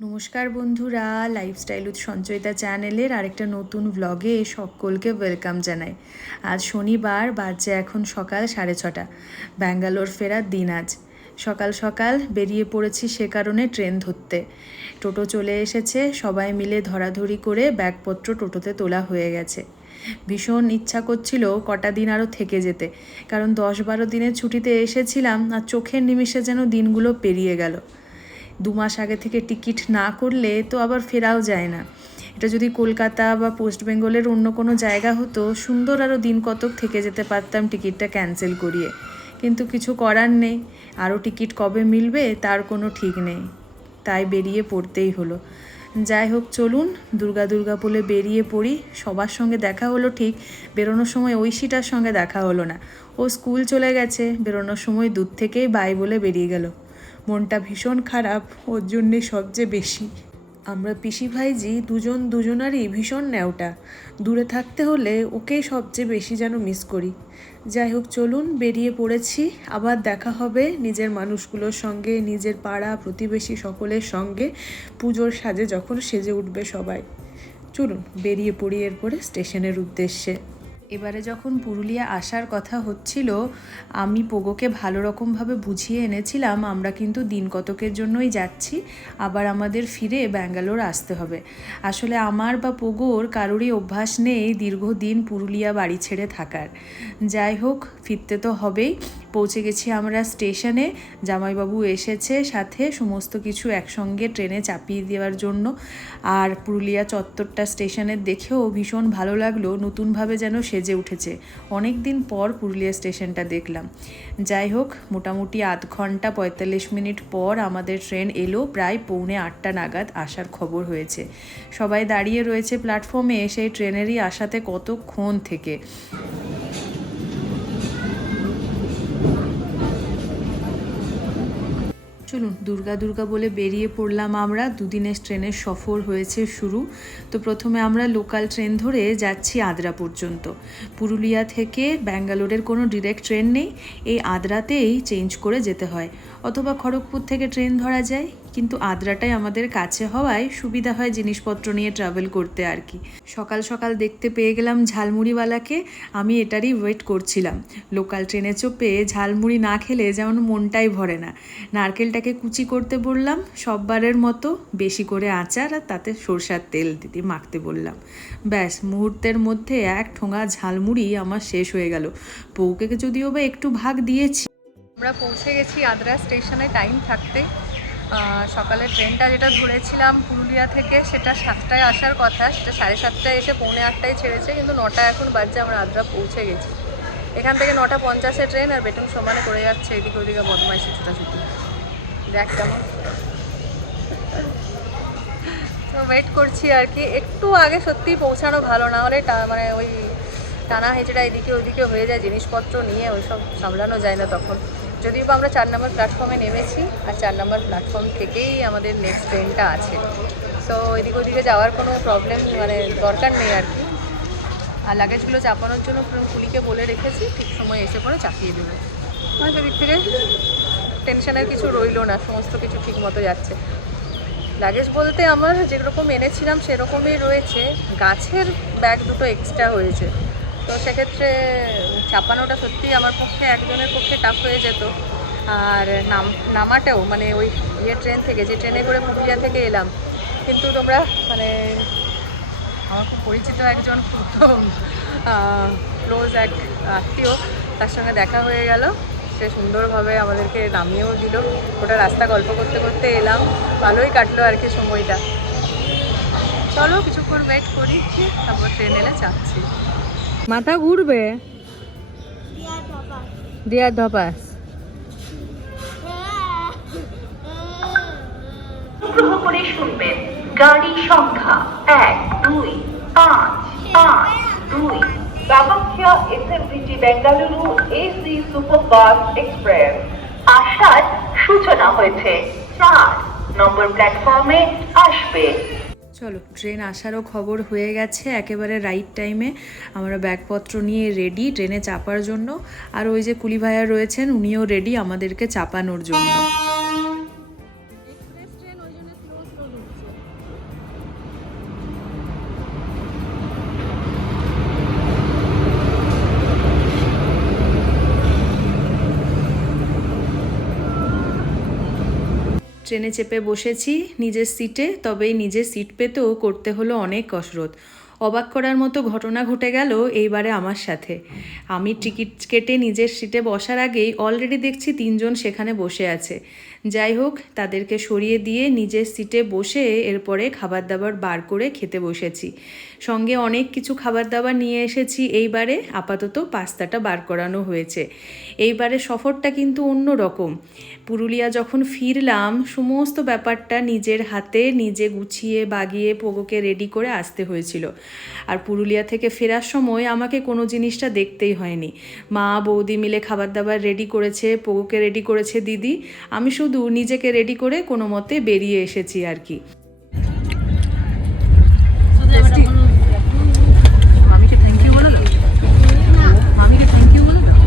নমস্কার বন্ধুরা, lifestyle with Sanchayita চ্যানেলের আরেকটা নতুন ব্লগে সকলকে ওয়েলকাম জানাই। আজ শনিবার, বাজে এখন সকাল 6:30। ব্যাঙ্গালোর ফেরার দিন আজ। সকাল সকাল বেরিয়ে পড়েছি সে কারণে ট্রেন ধরতে। টোটো চলে এসেছে, সবাই মিলে ধরাধরি করে ব্যাগপত্র টোটোতে তোলা হয়ে গেছে। ভীষণ ইচ্ছা করছিল কটা দিন আরও থেকে যেতে, কারণ 10-12 দিনের ছুটিতে এসেছিলাম আর চোখের নিমিষে যেন দিনগুলো পেরিয়ে গেল। 2 মাস আগে থেকে টিকিট না করলে তো আবার ফেরাও যায় না। এটা যদি কলকাতা বা ওয়েস্ট বেঙ্গলের অন্য কোনো জায়গা হতো, সুন্দর আরও দিন কতক থেকে যেতে পারতাম টিকিটটা ক্যান্সেল করিয়ে। কিন্তু কিছু করার নেই, আরও টিকিট কবে মিলবে তার কোনো ঠিক নেই, তাই বেরিয়ে পড়তেই হলো। যাই হোক, চলুন দুর্গা বলে বেরিয়ে পড়ি। সবার সঙ্গে দেখা হলো ঠিক, বেরোনোর সময় ঐশীটার সঙ্গে দেখা হলো না। ও স্কুল চলে গেছে, বেরোনোর সময় দূর থেকেই বাই বলে বেরিয়ে গেল। মনটা ভীষণ খারাপ ওর জন্যে সবচেয়ে বেশি। আমরা পিসি ভাইজি দুজনারই ভীষণ ন্যাওটা। দূরে থাকতে হলে ওকেই সবচেয়ে বেশি যেন মিস করি। যাই হোক, চলুন বেরিয়ে পড়েছি। আবার দেখা হবে নিজের মানুষগুলোর সঙ্গে, নিজের পাড়া প্রতিবেশী সকলের সঙ্গে পুজোর সাজে যখন সেজে উঠবে সবাই। চলুন বেরিয়ে পড়ি এরপরে স্টেশনের উদ্দেশ্যে। এবারে যখন পুরুলিয়া আসার কথা হচ্ছিল, আমি পোগোকে ভালো রকমভাবে বুঝিয়ে এনেছিলাম আমরা কিন্তু দিন কতকের জন্যই যাচ্ছি, আবার আমাদের ফিরে ব্যাঙ্গালোর আসতে হবে। আসলে আমার বা পোগোর কারোরই অভ্যাস নেই দীর্ঘদিন পুরুলিয়া বাড়ি ছেড়ে থাকার। যাই হোক, ফিরতে তো হবেই। পৌঁছে গেছি আমরা স্টেশনে। জামাইবাবু এসেছে সাথে, সমস্ত কিছু একসঙ্গে ট্রেনে চাপিয়ে দেওয়ার জন্য। আর পুরুলিয়া চত্বরটা স্টেশনের দেখেও ভীষণ ভালো লাগলো, নতুনভাবে যেন সেজে উঠেছে। অনেক দিন পর পুরুলিয়া স্টেশনটা দেখলাম। যাই হোক, মোটামুটি 1 ঘন্টা 45 মিনিট পর আমাদের ট্রেন এলো। প্রায় 7:45 নাগাদ আসার খবর হয়েছে। সবাই দাঁড়িয়ে রয়েছে প্ল্যাটফর্মে, সেই ট্রেনেরই আসাতে কতক্ষণ থেকে। চলুন দুর্গা বলে বেরিয়ে পড়লাম আমরা। 2 দিনের ট্রেনের সফর হয়েছে শুরু। তো প্রথমে আমরা লোকাল ট্রেন ধরে যাচ্ছি আদ্রা পর্যন্ত। পুরুলিয়া থেকে ব্যাঙ্গালোরের কোনো ডিরেক্ট ট্রেন নেই, এই আদ্রাতেই চেঞ্জ করে যেতে হয়, অথবা খড়গপুর থেকে ট্রেন ধরা যায়। কিন্তু আদ্রাটাই আমাদের কাছে হওয়ায় সুবিধা হয় জিনিসপত্র নিয়ে ট্রাভেল করতে আর কি। সকাল সকাল দেখতে পেয়ে গেলাম ঝালমুড়িওয়ালাকে। আমি এটারই ওয়েট করছিলাম। লোকাল ট্রেনে চেপে ঝালমুড়ি না খেলে যেমন মনটাই ভরে না। নারকেলটাকে কুচি করতে বললাম, সববারের মতো বেশি করে আচার আর তাতে সরষার তেল দিতে মাখতে বললাম। ব্যাস, মুহূর্তের মধ্যে 1 ঠোঙা ঝালমুড়ি আমার শেষ হয়ে গেল। বউকে যদিও বা একটু ভাগ দিয়েছি। আমরা পৌঁছে গেছি আদ্রা স্টেশনে টাইম থাকতে। সকালে ট্রেনটা যেটা ধরেছিলাম পুরুলিয়া থেকে, সেটা 7টায় আসার কথা, সেটা 7:30টায় এসে 7:45টায় ছেড়েছে, কিন্তু 9টা এখন বাজছে, আমরা আদ্রা পৌঁছে গেছি। এখান থেকে 9:50-এ ট্রেন, আর বেটন সমানে করে যাচ্ছে এদিকে ওদিকে বদমাইশি ছুটাছুটি। দেখ কেমন। তো ওয়েট করছি আর কি। একটু আগে সত্যিই পৌঁছানো ভালো, না হলে মানে ওই টানা হেঁচড়া এদিকে ওদিকে হয়ে যায়, জিনিসপত্র নিয়ে ওইসব সামলানো যায় না তখন। যদিও বা আমরা 4 নম্বর প্ল্যাটফর্মে নেমেছি, আর 4 নম্বর প্ল্যাটফর্ম থেকেই আমাদের নেক্সট ট্রেনটা আছে। সো এদিকে ওদিকে যাওয়ার কোনো প্রবলেম মানে দরকার নেই আর কি। আর লাগেজগুলো চাপানোর জন্য কুলিকে বলে রেখেছি, ঠিক সময় এসে পরে চাপিয়ে দেবে। মানে সেদিক থেকে টেনশনের কিছু রইলো না, সমস্ত কিছু ঠিক মতো যাচ্ছে। লাগেজ বলতে আমার যেরকম এনেছিলাম সেরকমই রয়েছে, গাছের ব্যাগ 2টো এক্সট্রা হয়েছে। তো সেক্ষেত্রে চাপানোটা সত্যিই আমার পক্ষে, একজনের পক্ষে টাফ হয়ে যেত। আর নামাটাও মানে ওই ট্রেন থেকে, যে ট্রেনে করে পুরুলিয়া থেকে এলাম, কিন্তু তোমরা মানে আমার খুব পরিচিত একজন, খুব ক্লোজ এক আত্মীয়, তার সঙ্গে দেখা হয়ে গেল। সে সুন্দরভাবে আমাদেরকে নামিয়েও দিল। ওটা রাস্তা গল্প করতে করতে এলাম, ভালোই কাটলো আর কি সময়টা। চলো কিছুক্ষণ ওয়েট করি, তারপর ট্রেন এলে চাচ্ছি। মাথা ঘুরবে দেয়ার ধপাস। অনুগ্রহ করে শুনবেন গাড়ি সংখ্যা 125552 Kamakhya SMTT Bengaluru AC superfast express আসার সূচনা হয়েছে। 4 নম্বর প্ল্যাটফর্মে আসবে। চলো, ট্রেন আসারও খবর হয়ে গেছে একেবারে রাইট টাইমে। আমরা ব্যাগপত্র নিয়ে রেডি ট্রেনে চাপার জন্য। আর ওই যে কুলি ভাইয়া রয়েছেন, উনিও রেডি আমাদেরকে চাপানোর জন্য। ট্রেনে চেপে বসেছি নিজের সিটে, তবে নিজের সিট পেতেও করতে হলো অনেক কসরত। অবাক করার মতো ঘটনা ঘটে গেল এইবারে আমার সাথে। আমি টিকিট কেটে নিজের সিটে বসার আগেই অলরেডি দেখছি 3 জন সেখানে বসে আছে। যাই হোক, তাদেরকে সরিয়ে দিয়ে নিজের সিটে বসে এরপরে খাবার দাবার বার করে খেতে বসেছি। সঙ্গে অনেক কিছু খাবার দাবার নিয়ে এসেছি। এইবারে আপাতত পাস্তাটা বার করানো হয়েছে। এইবারে সফরটা কিন্তু অন্য রকম। পুরুলিয়া যখন ফিরলাম, সমস্ত ব্যাপারটা নিজের হাতে নিজে গুছিয়ে বাগিয়ে পোগোকে রেডি করে আসতে হয়েছিল। আর পুরুলিয়া থেকে ফেরার সময় আমাকে কোনো জিনিসটা দেখতেই হয়নি। মা বৌদি মিলে খাবার দাবার রেডি করেছে, পোগোকে রেডি করেছে দিদি। আমি শুধু নিজেকে রেডি করে কোনো মতে বেরিয়ে এসেছি আর কি। মামিকে থ্যাংক ইউ বলে দাও, মামিকে থ্যাংক ইউ বলে দাও,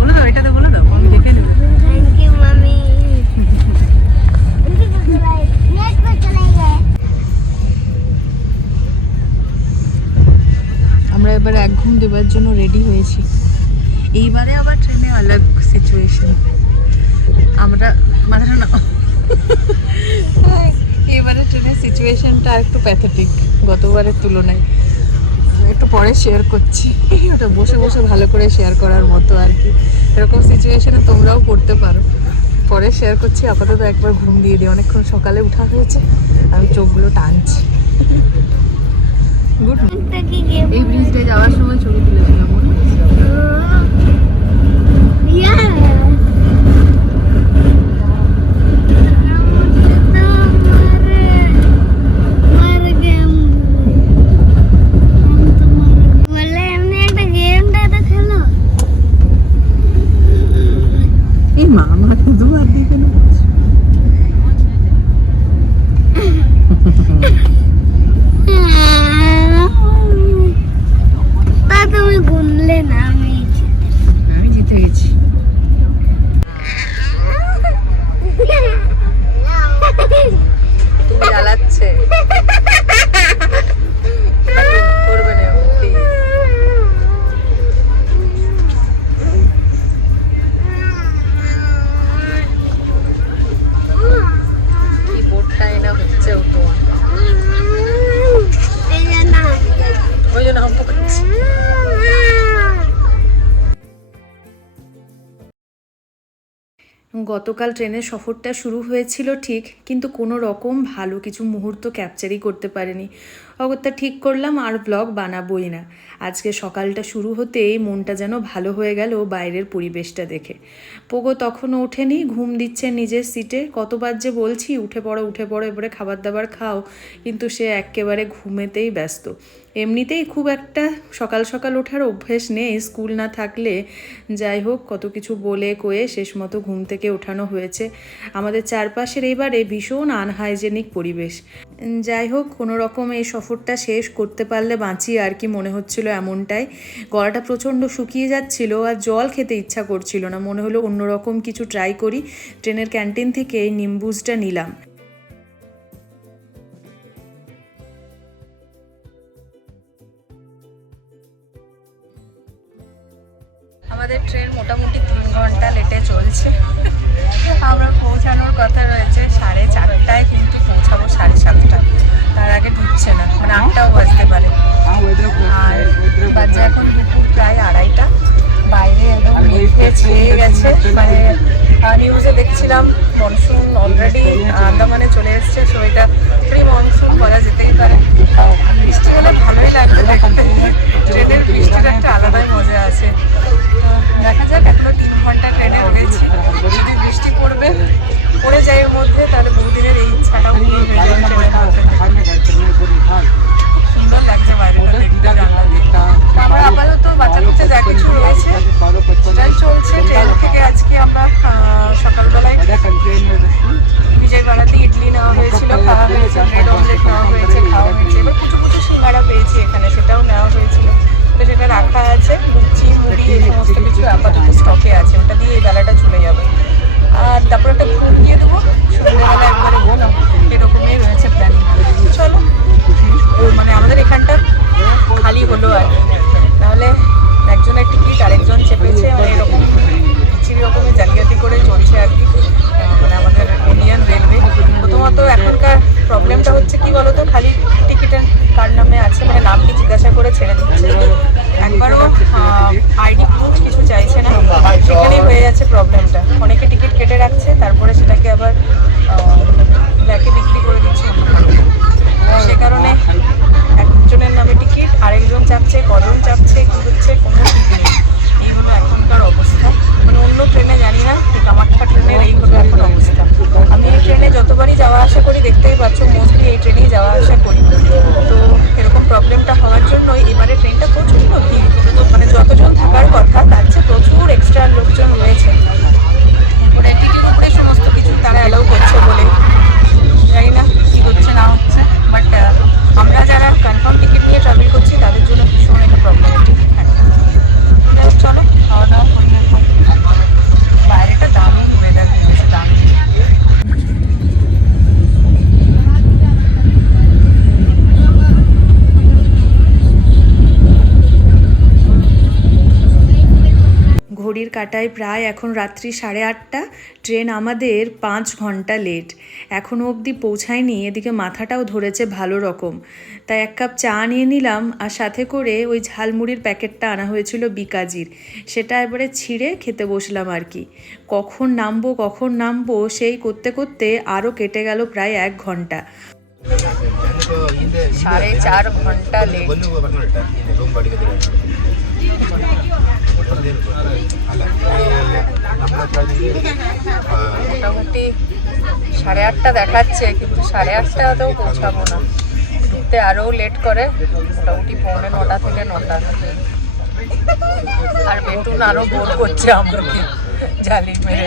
বলে দাও, এটাতে বলে দাও, আমি দেখে নেব। Thank you mummy. আমরা এবার 1 ঘুম দেবার জন্য রেডি হয়েছি। এইবারে আবার ট্রেনে আলাদা সিচুয়েশন। আমরা মাথাটা না, এবারে ট্রেনের সিচুয়েশনটা একটু প্যাথেটিক গতবারের তুলনায়। একটু পরে শেয়ার করছি, ওটা বসে বসে ভালো করে শেয়ার করার মতো আর কি। এরকম সিচুয়েশনে তোমরাও পড়তে পারো। পরে শেয়ার করছি, আপাতত একবার ঘুম দিয়ে দিই। অনেকক্ষণ সকালে উঠা হয়েছে, আমি চোখগুলো টানছি। গুড। এই ব্রিজটায় যাওয়ার সময় ছবি তুলেছিলাম, মনে আছে? এই মা আমার দুবার দিকে না তুমি গুনলে না, আমি জিতে গেছি। জ্বালাচ্ছে, করবে না প্লিজ। কি বোর্ডটাই না হচ্ছে, ওই জন্য হাম্পু করছি। গতকাল ট্রেনের সফরটা শুরু হয়েছিল ঠিক, কিন্তু কোনো রকম ভালো কিছু মুহূর্ত ক্যাপচারই করতে পারিনি। অগত্যা ঠিক করলাম আর ব্লগ বানাবোই না। আজকে সকালটা শুরু হতেই মনটা যেন ভালো হয়ে গেল বাইরের পরিবেশটা দেখে। পোগো তখনও ওঠেনি, ঘুম দিচ্ছে নিজের সিটে। কতবার যে বলছি উঠে পড়ো উঠে পড়ো, এবারে খাবার দাবার খাও, কিন্তু সে একেবারে ঘুমেতেই ব্যস্ত। এমনিতেই খুব একটা সকাল সকাল ওঠার অভ্যেস নেই স্কুল না থাকলে। যাই হোক, কত কিছু বলে কয়ে শেষ মতো ঘুম থেকে ওঠানো হয়েছে। আমাদের চারপাশের এইবারে ভীষণ আনহাইজেনিক পরিবেশ। যাই হোক, কোনো রকম এই সফরটা শেষ করতে পারলে বাঁচি আর কি মনে হচ্ছিল এমনটাই। গলাটা প্রচণ্ড শুকিয়ে যাচ্ছিল আর জল খেতে ইচ্ছা করছিল না। মনে হলো অন্যরকম কিছু ট্রাই করি। ট্রেনের ক্যান্টিন থেকে নিম্বুজটা নিলাম। আমাদের ট্রেন মোটামুটি 3 ঘন্টা লেটে চলছে। আমরা পৌঁছানোর কথা রয়েছে 4:30টায়, কিন্তু পৌঁছাবো 7:30টায়। তার আগে ঢুকছে না, মানে 8টাও বাজতে পারে। আর বাজে এখন দুপুর প্রায় 2:30টা। বাইরে একদম মেঘে ছেয়ে গেছে। মানে নিউজে দেখছিলাম মনসুন অলরেডি আন্দামানে চলে এসছে, সো এটা প্রি মনসুন বলা যেতেই পারে। বৃষ্টি হলে ভালোই লাগবে দেখতে। ট্রেনের বৃষ্টির একটা আলাদাই মজা আছে। দেখা যাক, এখনো 3 ঘন্টা ট্রেনে রয়েছি। যদি বৃষ্টি পড়ে যায় এর মধ্যে, তাহলে বহুদিনের নেওয়া হয়েছে, ব্রেড অমলেট নেওয়া হয়েছে, খাওয়া হয়েছে। এবার কিছু কিছু সিঙ্গারা পেয়েছি এখানে, সেটাও নেওয়া হয়েছিল, তো সেটা রাখা আছে। লুচি মুড়ি এই সমস্ত কিছু আপাতত স্টকে আছে, ওটা দিয়ে এই বেলাটা চলে যাবে। আর তারপর একটা ঘুম দিয়ে দেবো, সন্ধ্যেবেলা একবারে ঘুম, এরকমই রয়েছে প্ল্যানিং। চলো, মানে আমাদের এখানটা খালি হলো আর কি, নাহলে একজনের টিকিট আরেকজন চেপেছে, মানে এরকম বিচ্ছিরি রকমের জালিয়াতি করে চলছে আর কি। মানে আমাদের ইন্ডিয়ান রেলওয়ে প্রথমত এখনকার প্রবলেমটা হচ্ছে কি বলতো, খালি টিকিটের কার নামে আছে, মানে নামটি জিজ্ঞাসা করে ছেড়ে দিচ্ছে, একবারও আইডি প্রুফ কিছু চাইছে না, সেখানেই হয়ে যাচ্ছে প্রবলেমটা। অনেকে টিকিট কেটে রাখছে, তারপরে সেটাকে আবার ব্ল্যাকে বিক্রি করে দিচ্ছে অন্য কাউকে। সে কারণে একজনের নামে টিকিট, আরেকজন চাপছে, কজন চাপছে, কী হচ্ছে কোনো ঠিক নেই। এই হলো এখনকার অবস্থা। মানে অন্য ট্রেনে জানি না, কামাখ্যা ট্রেনের এই হলো এখন অবস্থা। আমি এই ট্রেনে যতবারই যাওয়া আসা করি, দেখতেই পাচ্ছ মোস্টলি এই ট্রেনেই যাওয়া আসা করি, তো এরকম প্রবলেমটা হওয়ার জন্যই এবারে ট্রেনটা প্রচণ্ড ভিড়। তো মানে যতজন থাকার কথা তার চেয়ে প্রচুর এক্সট্রা লোকজন রয়েছে। ওপরে টিকিট উপরে সমস্ত কিছু তারা অ্যালাউ করছে বলে, জানি না কী হচ্ছে না হচ্ছে, বাট আমরা যারা কনফার্ম টিকিট নিয়ে ট্রাভেল করছি তাদের জন্য ভীষণ একটা প্রবলেমেটিক। চলো খাওয়া দাওয়া করি এখন। বাইরেটা দারুণ ওয়েদার হয়েছে, দারুণ। ঘড়ির কাঁটায় প্রায় এখন রাত্রি 8:30, ট্রেন আমাদের 5 ঘন্টা লেট, এখনও অবধি পৌঁছায়নি। এদিকে মাথাটাও ধরেছে ভালো রকম, তাই 1 কাপ চা নিয়ে নিলাম, আর সাথে করে ওই ঝালমুড়ির প্যাকেটটা আনা হয়েছিল বিকাজির, সেটা এবারে ছিঁড়ে খেতে বসলাম আর কি। কখন নামবো সেই করতে করতে আরও কেটে গেল প্রায় 1 ঘন্টা। 4.5 ঘন্টা লেট। মোটামুটি 8:30 দেখাচ্ছে, কিন্তু 8:30তেও পৌঁছাবো না, ঢুকতে আরও লেট করে, মোটামুটি 8:45 থেকে 9টা। আর বেটুন আরও বোর করছে আমাকে ঝালি মেরে।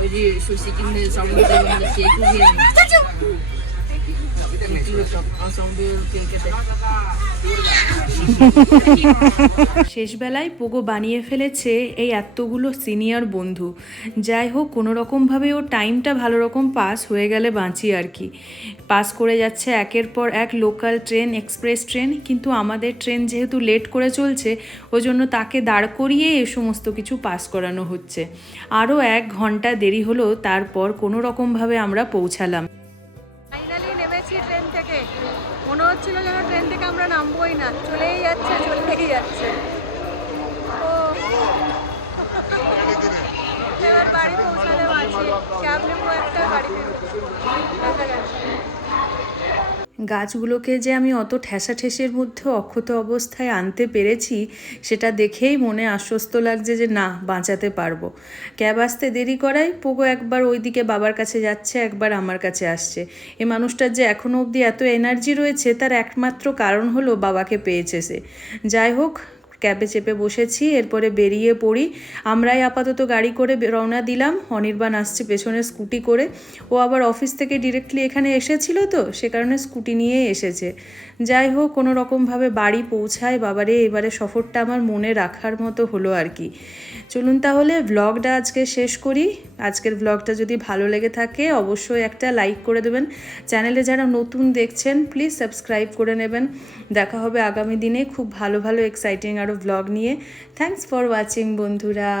Hoje susikin sambil jalan ke situ dia. শেষবেলায় পোগো বানিয়ে ফেলেছে এই এতগুলো সিনিয়র বন্ধু। যাই হোক, কোনো রকমভাবে ওর টাইমটা ভালো রকম পাস হয়ে গেলে বাঁচি আর কি। পাস করে যাচ্ছে একের পর এক লোকাল ট্রেন, এক্সপ্রেস ট্রেন, কিন্তু আমাদের ট্রেন যেহেতু লেট করে চলছে, ওই জন্য তাকে দাঁড় করিয়ে এ সমস্ত কিছু পাস করানো হচ্ছে। আরও 1 ঘন্টা দেরি হলো, তারপর কোনো রকমভাবে আমরা পৌঁছালাম। ফাইনালি নেমেছি ট্রেন থেকে, মনে হচ্ছিল যেন ট্রেন থেকে আমরা নামবোই না, চলেই যাচ্ছে। ও এবার বাড়ি পৌঁছাতে পারছি, ক্যাব নেবো একটা, বাড়ি দেখা গেছে। গাছগুলোকে যে আমি অত ঠেসাঠেসের মধ্যে অক্ষত অবস্থায় আনতে পেরেছি, সেটা দেখেই মনে আশ্বস্ত লাগছে যে না, বাঁচাতে পারবো। ক্যাব আসতে দেরি করায় পোগো একবার ওইদিকে বাবার কাছে যাচ্ছে, একবার আমার কাছে আসছে। এ মানুষটার যে এখনও অবধি এত এনার্জি রয়েছে, তার একমাত্র কারণ হলো বাবাকে পেয়েছে সে। যাই হোক, ক্যাবে চেপে বসেছি, এরপরে বেরিয়ে পড়ি। আমরাই আপাতত গাড়ি করে রওনা দিলাম, অনির্বাণ আসছে পেছনে স্কুটি করে। ও আবার অফিস থেকে ডিরেক্টলি এখানে এসেছিল, তো সে কারণে স্কুটি নিয়ে এসেছে। যাই হোক, কোনো রকমভাবে বাড়ি পৌঁছায়। বাবারে, এবারে সফরটা আমার মনে রাখার মতো হলো আর কি। চলুন তাহলে ভ্লগটা আজকে শেষ করি। আজকের ভ্লগটা যদি ভালো লেগে থাকে অবশ্যই একটা লাইক করে দেবেন। চ্যানেলে যারা নতুন দেখছেন প্লিজ সাবস্ক্রাইব করে নেবেন। দেখা হবে আগামী দিনে খুব ভালো ভালো এক্সাইটিং আরও ভ্লগ নিয়ে। থ্যাঙ্কস ফর ওয়াচিং বন্ধুরা।